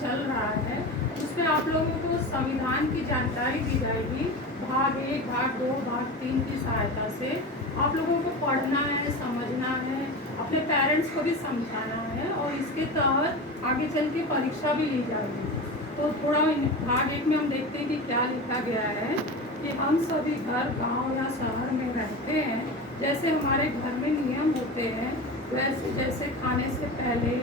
चल रहा है उसमें आप लोगों को संविधान की जानकारी दी जाएगी। भाग 1, भाग 2, भाग 3 की सहायता से आप लोगों को पढ़ना है, समझना है, अपने पेरेंट्स को भी समझाना है और इसके तहत आगे चल के परीक्षा भी ली जाएगी। तो थोड़ा भाग 1 में हम देखते हैं कि क्या लिखा गया है कि हम सभी घर, गांव या शहर में रहते हैं। जैसे हमारे घर में नियम होते हैं वैसे, जैसे खाने से पहले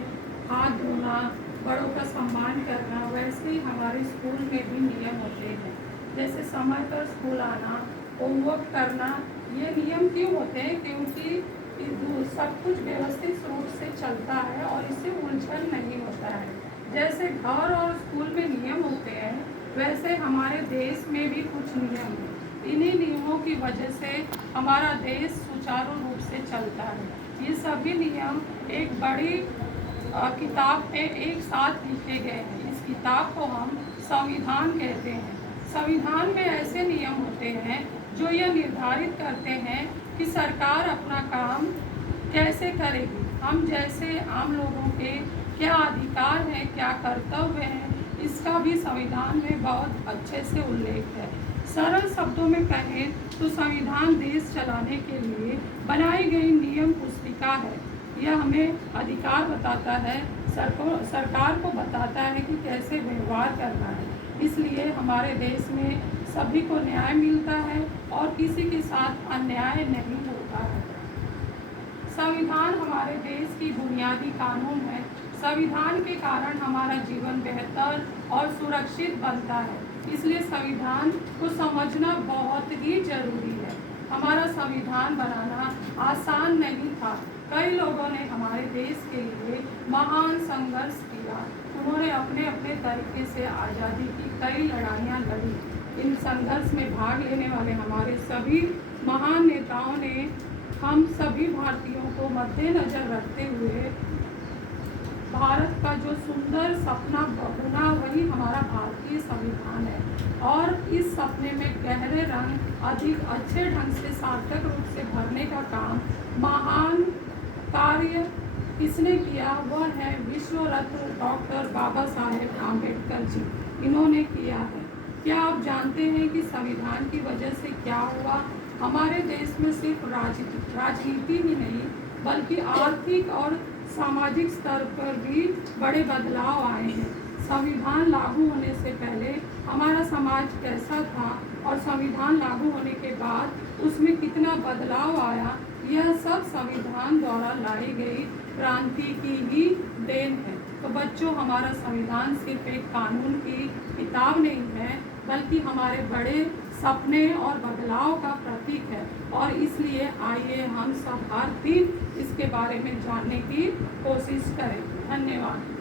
हाथ धोना, बड़ों का सम्मान करना, वैसे ही हमारे स्कूल में भी नियम होते हैं। जैसे समय पर स्कूल आना, होमवर्क करना। ये नियम क्यों होते हैं? क्योंकि सब कुछ व्यवस्थित रूप से चलता है और इससे उलझन नहीं होता है। जैसे घर और स्कूल में नियम होते हैं वैसे हमारे देश में भी कुछ नियम हैं। इन्हीं नियमों की वजह से हमारा देश सुचारू रूप से चलता है। ये सभी नियम एक बड़ी किताब में एक साथ लिखे गए हैं। इस किताब को हम संविधान कहते हैं। संविधान में ऐसे नियम होते हैं जो यह निर्धारित करते हैं कि सरकार अपना काम कैसे करेगी, हम जैसे आम लोगों के क्या अधिकार हैं, क्या कर्तव्य हैं, इसका भी संविधान में बहुत अच्छे से उल्लेख है। सरल शब्दों में कहें तो संविधान देश चलाने के लिए बनाई गई नियम पुस्तिका है। यह हमें अधिकार बताता है, सरकार को बताता है कि कैसे व्यवहार करना है। इसलिए हमारे देश में सभी को न्याय मिलता है और किसी के साथ अन्याय नहीं होता है। संविधान हमारे देश की बुनियादी कानून है। संविधान के कारण हमारा जीवन बेहतर और सुरक्षित बनता है। इसलिए संविधान को समझना बहुत ही जरूरी है। हमारा संविधान बनाना आसान नहीं था। कई लोगों ने हमारे देश के लिए महान संघर्ष किया। उन्होंने अपने अपने तरीके से आज़ादी की कई लड़ाइयाँ लड़ी। इन संघर्ष में भाग लेने वाले हमारे सभी महान नेताओं ने हम सभी भारतीयों को मद्देनजर रखते हुए भारत का जो सुंदर सपना बुना वही हमारा भारतीय संविधान है। और इस सपने में गहरे रंग अधिक अच्छे ढंग से सार्थक रूप से भरने का काम महान कार्य किसने किया? वह है विश्व रत्न डॉक्टर बाबा साहेब आम्बेडकर जी। इन्होंने किया है। क्या आप जानते हैं कि संविधान की वजह से क्या हुआ? हमारे देश में सिर्फ राजनीति ही नहीं बल्कि आर्थिक और सामाजिक स्तर पर भी बड़े बदलाव आए हैं। संविधान लागू होने से पहले हमारा समाज कैसा था और संविधान लागू होने के बाद उसमें कितना बदलाव आया, यह सब संविधान द्वारा लाई गई क्रांति की ही देन है। तो बच्चों, हमारा संविधान सिर्फ एक कानून की किताब नहीं है बल्कि हमारे बड़े सपने और बदलाव का प्रतीक है। और इसलिए आइए हम सब हर दिन इसके बारे में जानने की कोशिश करें। धन्यवाद।